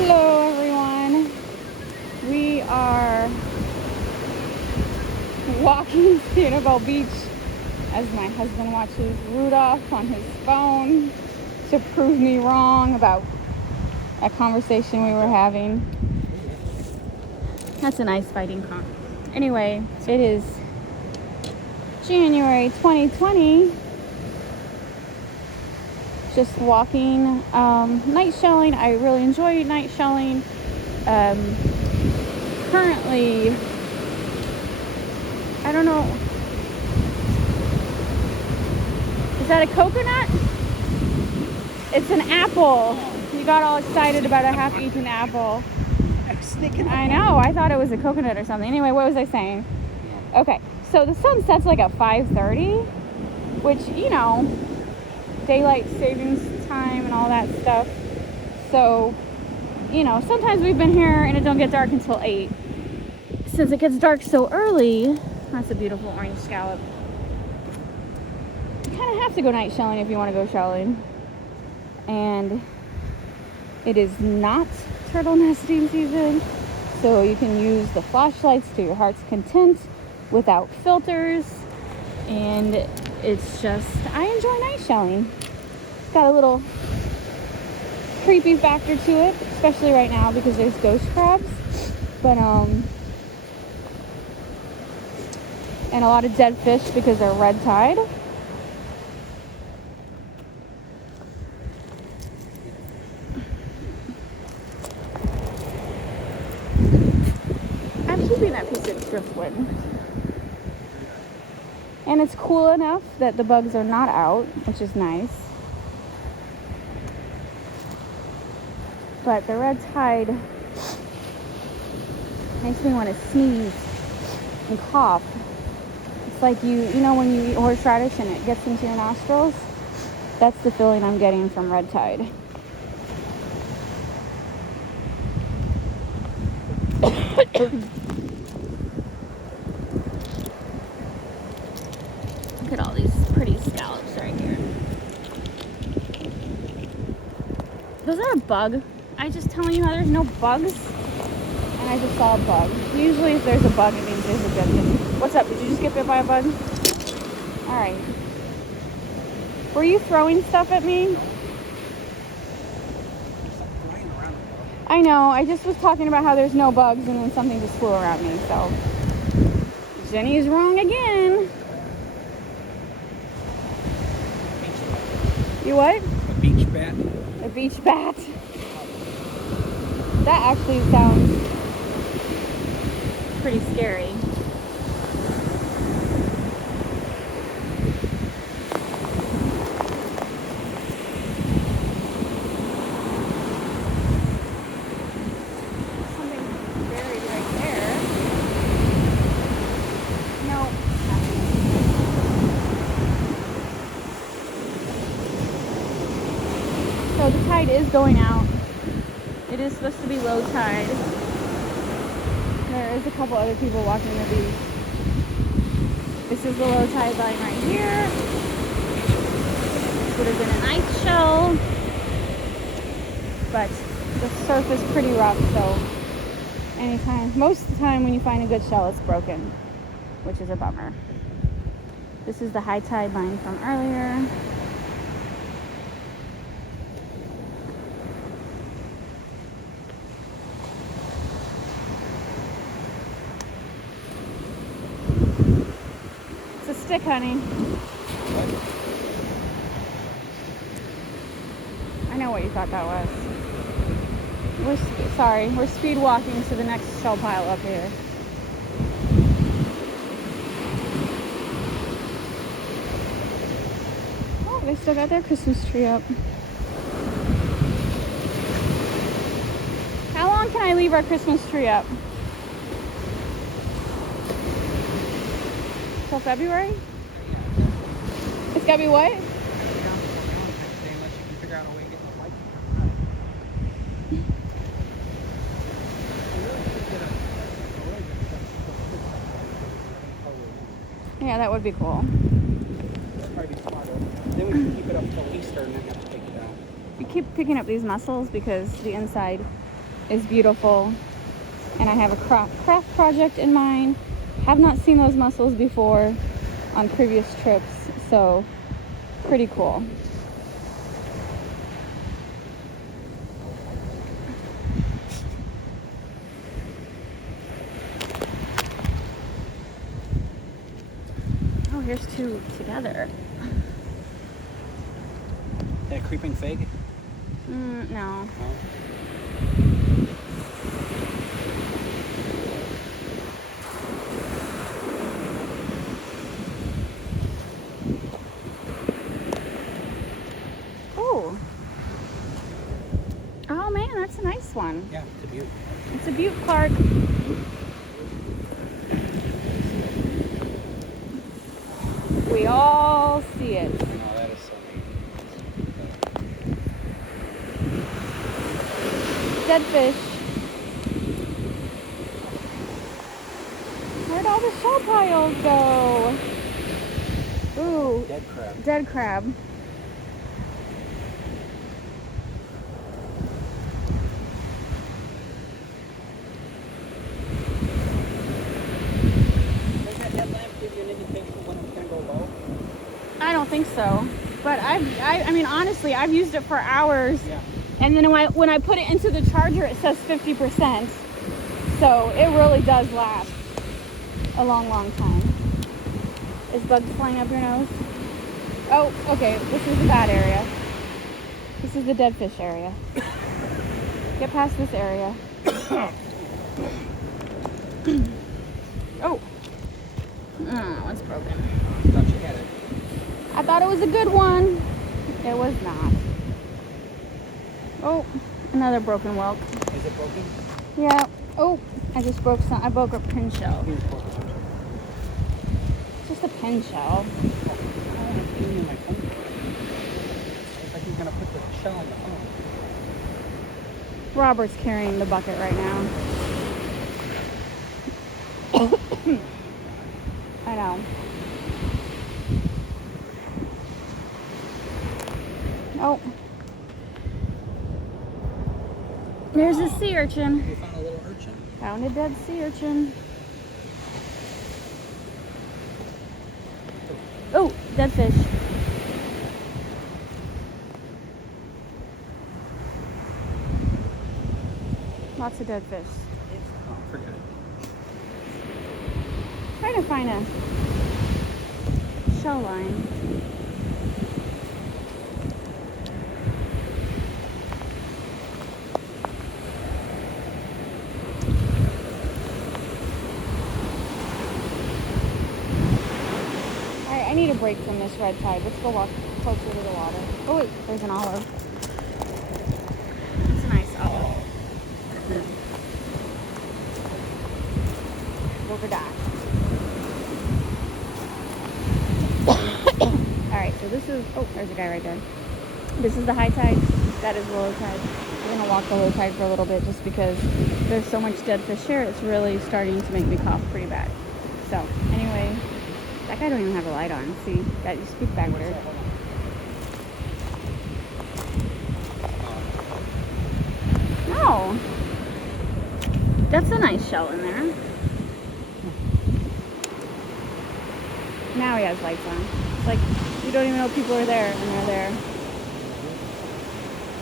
Hello everyone. We are walking Sanibel Beach as my husband watches Rudolph on his phone to prove me wrong about a conversation we were having. That's a nice fighting cock. Anyway, it is January 2020. Just walking, night shelling. I really enjoy night shelling. Currently, I don't know. Is that a coconut? It's an apple. You got all excited about a half-eaten apple. I know. I thought it was a coconut or something. Anyway, what was I saying? Okay, so the sun sets like at 5:30, which, you know, daylight savings time and all that stuff. So, you know, sometimes we've been here and it don't get dark until 8. Since it gets dark so early, that's a beautiful orange scallop. You kind of have to go night shelling if you want to go shelling. And it is not turtle nesting season, so you can use the flashlights to your heart's content without filters. And it's just, I enjoy night shelling. It's got a little creepy factor to it, especially right now because there's ghost crabs. But, and a lot of dead fish because they're red tide. I'm keeping that piece of driftwood. And it's cool enough that the bugs are not out, which is nice. But the red tide makes me want to sneeze and cough. It's like you know when you eat horseradish and it gets into your nostrils? That's the feeling I'm getting from red tide. Look at all these pretty scallops right here. Was that a bug? I just telling you how there's no bugs? And I just saw a bug. Usually if there's a bug, it means there's a good thing. What's up? Did you just get bit by a bug? Alright. Were you throwing stuff at me? I know. I just was talking about how there's no bugs and then something just flew around me. So, Jenny's wrong again. You what? A beach bat. A beach bat. That actually sounds pretty scary. Something buried right there. No. So the tide is going out. It is supposed to be low tide. There is a couple other people walking the beach. This is the low tide line right here. This would have been a night shell, but the surf is pretty rough, so most of the time when you find a good shell, it's broken, which is a bummer. This is the high tide line from earlier. Stick, honey. I know what you thought that was. We're speed walking to the next shell pile up here. Oh, they still got their Christmas tree up. How long can I leave our Christmas tree up? Till February? It's gotta be what? Yeah, that would be cool. That'd probably be smarter. Then we can keep it up till Easter and then have to take it down. We keep picking up these mussels because the inside is beautiful. And I have a craft project in mind. Have not seen those mussels before on previous trips, so pretty cool. Oh, here's two together. That creeping fig? No. No. Oh. Oh man, that's a nice one. Yeah, it's a beaut. It's a beaut, Clark. We all see it. No, that is so neat. Dead fish. Where'd all the shell piles go? Ooh, Dead crab. dead crab. Does that headlamp give you an indication when it's going to go low? I don't think so. But I mean, honestly, I've used it for hours. Yeah. And then when I put it into the charger, it says 50%. So it really does last a long, long time. Is bugs flying up your nose? Oh, okay. This is the bad area. This is the dead fish area. Get past this area. Oh. That one's broken. Thought you had it. I thought it was a good one. It was not. Oh, another broken whelk. Is it broken? Yeah. Oh, I just broke some. I broke a pin shell. Here's broken. Just a pin shell. Oh, it's in my phone. It's like he's going to put the shell on the phone. Robert's carrying the bucket right now. I know. Oh. There's a sea urchin. We found a little urchin. Found a dead sea urchin. Oh, dead fish. Lots of dead fish. Oh, forget it. Trying to find a shell line. I need a break from this red tide. Let's go walk closer to the water. Oh wait, there's an olive. It's a nice olive. Over that. Alright, so this is, oh, there's a guy right there. This is the high tide. That is low tide. We're going to walk the low tide for a little bit just because there's so much dead fish here. It's really starting to make me cough pretty bad. So, anyway, that guy don't even have a light on. See, got you spook backward. No. That's a nice shell in there. Now he has lights on. It's like you don't even know people are there and they're there.